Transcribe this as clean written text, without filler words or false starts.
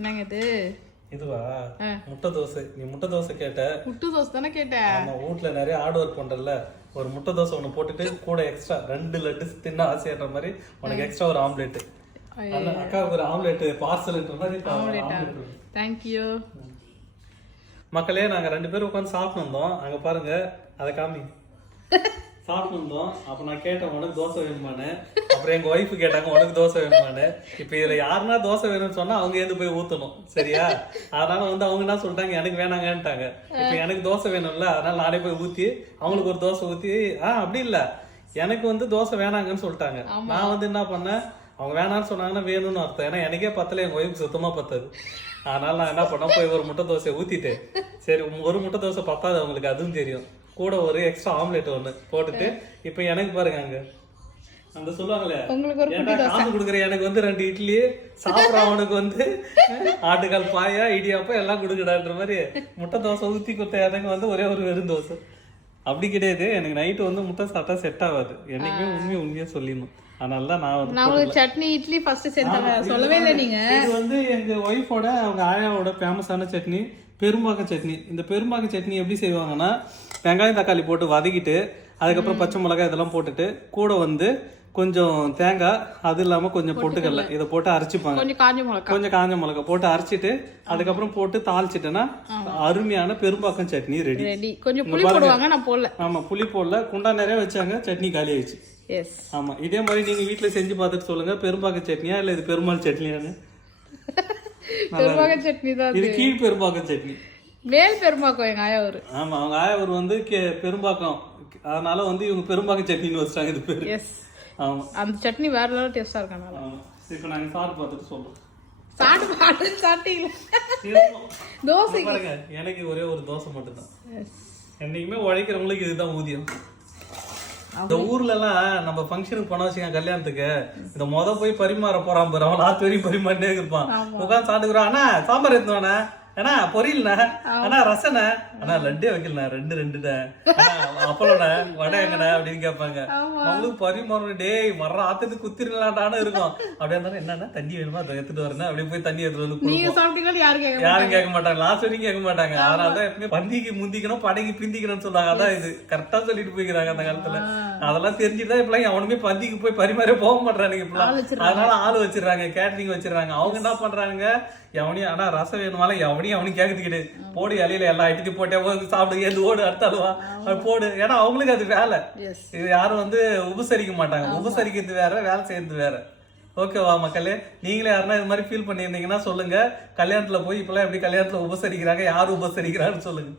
என்னங்க இது? இதுவா? முட்டை தோசை. நீ முட்டை தோசை கேட்ட. முட்டை தோசை தானே கேட்டேன். ஆமா, வீட்ல நிறைய ஹார்ட் ஒர்க் பண்றல, ஒரு முட்டை தோசை ஒன்று போட்டுட்டு கூட எக்ஸ்ட்ரா 2 லட்டு தின்ன ஆசையாடுற மாதிரி உனக்கு எக்ஸ்ட்ரா ஒரு ஆம்லெட். அக்காவுக்கு ஒரு ஆம்லெட் பார்சல்ன்ற மாதிரி ஆம்லெட். தேங்க்யூ. மக்களே, நாங்க 2 பேரும் உட்காந்து சாப்பிட்டு வந்தோம். அங்க பாருங்க, அதை காமி. சாப்பிட்டு வந்தோம். அப்ப நான் கேட்டேன் உனக்கு தோசை வேணுமானு. அப்புறம் எங்க ஒய்ஃபு கேட்டாங்க உனக்கு தோசை வேணுமானு. இப்ப இதுல யாருன்னா தோசை வேணும்னு சொன்னா அவங்க ஏந்து போய் ஊத்தணும், சரியா? அதனால அவங்க என்ன சொல்லிட்டாங்க, எனக்கு வேணாங்கன்ட்டாங்க. இப்ப எனக்கு தோசை வேணும்ல, அதனால நானே போய் ஊத்தி அவங்களுக்கு ஒரு தோசை ஊத்தி, அப்படி இல்ல, எனக்கு தோசை வேணாங்கன்னு சொல்லிட்டாங்க. நான் என்ன பண்ணேன், அவங்க வேணான்னு சொன்னாங்கன்னா வேணும்னு அர்த்தம். ஏன்னா எனக்கே பத்தல, எங்க ஒய்ஃபுக்கு சுத்தமா பத்தாது. அதனால நான் என்ன பண்ணேன், போய் ஒரு முட்டை தோசையை ஊத்திட்டு, சரி ஒரு முட்டை தோசை பத்தாது அவங்களுக்கு, அதுவும் தெரியும், கூட ஒரு எக்ஸ்ட்ரா ஆம்லெட் ஒண்ணு போட்டுட்டு, இப்ப எனக்கு பாருங்க அங்க அந்த சொல்லுவாங்களே, காசு கொடுக்குற எனக்கு 2 இட்லி சாப்பிட்ற அவனுக்கு ஆட்டுக்கால் பாயா இடியாப்பா எல்லாம் கொடுக்குறான்ற மாதிரி முட்டை தோசை ஊத்தி கொடுத்த எனக்கு ஒரே ஒரு வெறும் தோசை. அப்படி கிடையாது, எனக்கு நைட்டு முட்டை சாப்பிட்டா செட் ஆகாது. என்னைக்குமே உண்மையா சொல்லிடணும். அதனாலதான் நான் சட்னி இட்லி ஃபர்ஸ்ட் செஞ்சாங்க, சொல்லவே இல்லை நீங்க. இது எங்க ஒய்ஃபோட அவங்க ஆயாவோட ஃபேமஸான சட்னி, பெரும்பாக்க சட்னி. இந்த பெரும்பாக்க சட்னி எப்படி செய்வாங்கன்னா, வெங்காயம் தக்காளி போட்டு வதக்கிட்டு, அதுக்கப்புறம் பச்சை மிளகாய் இதெல்லாம் போட்டுட்டு, கூட கொஞ்சம் தேங்காய், அது இல்லாம கொஞ்சம் பொட்டுக்கடலை இதை போட்டு அரைச்சிப்பாங்க. கொஞ்சம் காஞ்ச மிளகாய் போட்டு அரைச்சிட்டு அதுக்கப்புறம் போட்டு தாளிச்சிட்டேன்னா அருமையான பெரும்பாக்கம் சட்னி ரெடி. கொஞ்சம் புளி போடுவாங்க, நான் போடல. ஆமா, புளி போடல, குண்டா நிறைய வச்சாங்க, சட்னி காலி ஆயிடுச்சு. ஆமா, இதே மாதிரி நீங்க வீட்டுல செஞ்சு பார்த்துட்டு சொல்லுங்க, பெரும்பாக்க சட்னியா இல்ல இது பெருமாள் சட்னியான்னு. பெரும்பாக்கம் சட்னி தான் இது. கீழ் பெரும்பாக்கம் சட்னி, மேல் பெரும்பாக்கம் எங்க ஆயா ஊரு. ஆமா, அவங்க ஆயா ஊர் பெரும்பாக்கம், அதனால இவங்க பெரும்பாக்கம் சட்னின்னு வச்சாங்க இது பேரு. ஆமா, அந்த சட்னி வேற லெவல் டேஸ்டா இருக்கனால. இப்போ நாங்க சாப்பிட்டு பார்த்துட்டு சொல்றோம். தோசை பாருங்க, எனக்கு ஒரே ஒரு தோசை மட்டும் தான். என்னைக்குமே உழைக்கிறவங்களுக்கு இதுதான் ஊதியம். இந்த ஊர்ல எல்லாம் நம்ம ஃபங்க்ஷனுக்கு போனா வச்சுக்கோங்க, கல்யாணத்துக்கு இந்த போய் பரிமாற போறான் பாரு, அவன் ஆத்து வரையும் பரிமாறிட்டே இருப்பான். உட்காந்து சாப்பிட்டுக்கிறான், அண்ணா சாம்பார் எடுத்துவானே, ஏன்னா பொரியல்ண்ணா, ஆனா ரசனை, ஆனா லட்டே வைக்கலண்ணா, 2 அப்பளம்ண்ணா, வடை எங்கண்ணா அப்படின்னு கேட்பாங்க. அவங்களுக்கு பரிமாறணும், டேய் வர்ற ஆத்துக்கு குத்திரலாட்டானு இருக்கும். அப்படியே இருந்தாலும் என்னன்னா தண்ணி வேணுமா, அதை எடுத்துட்டு வரேன், அப்படியே போய் தண்ணி எடுத்துட்டு யாரும் கேட்க மாட்டாங்க, லாஸ்ட் வரைக்கும் கேட்க மாட்டாங்க. அதனாலதான் எப்பவுமே பந்திக்கு முந்திக்கணும் படைக்கு பிந்திக்கணும்னு சொல்றாங்க. அதான் இது கரெக்டா சொல்லிட்டு போய்க்கிறாங்க அந்த காலத்துல. அதெல்லாம் தெரிஞ்சுதான் இப்பெல்லாம் அவனுமே பந்திக்கு போய் பரிமாறே போக மாட்டானுங்க இப்பெல்லாம். அதனால ஆள் வச்சிடறாங்க, கேட்டரிங் வச்சிடறாங்க. அவங்க என்ன பண்றாங்க, எவனையும் ஆனா ரசம் வேணுமால அவனையும் கேக்குதுக்கிட்டு போடு, இலையில எல்லா ஐட்டத்தையும் போட்டே சாப்பிடு, ஏது ஓடு அடுத்தாலுவா போடு. ஏன்னா அவங்களுக்கு அது வேலை. இது யாரும் உபசரிக்க மாட்டாங்க. உபசரிக்கிறது வேற, வேலை செய்யறது வேற. ஓகேவா மக்களே? நீங்களே யாருன்னா இது மாதிரி ஃபீல் பண்ணியிருந்தீங்கன்னா சொல்லுங்க. கல்யாணத்துல போய் இப்பெல்லாம் எப்படி கல்யாணத்துல உபசரிக்கிறாங்க, யாரு உபசரிக்கிறான்னு சொல்லுங்க.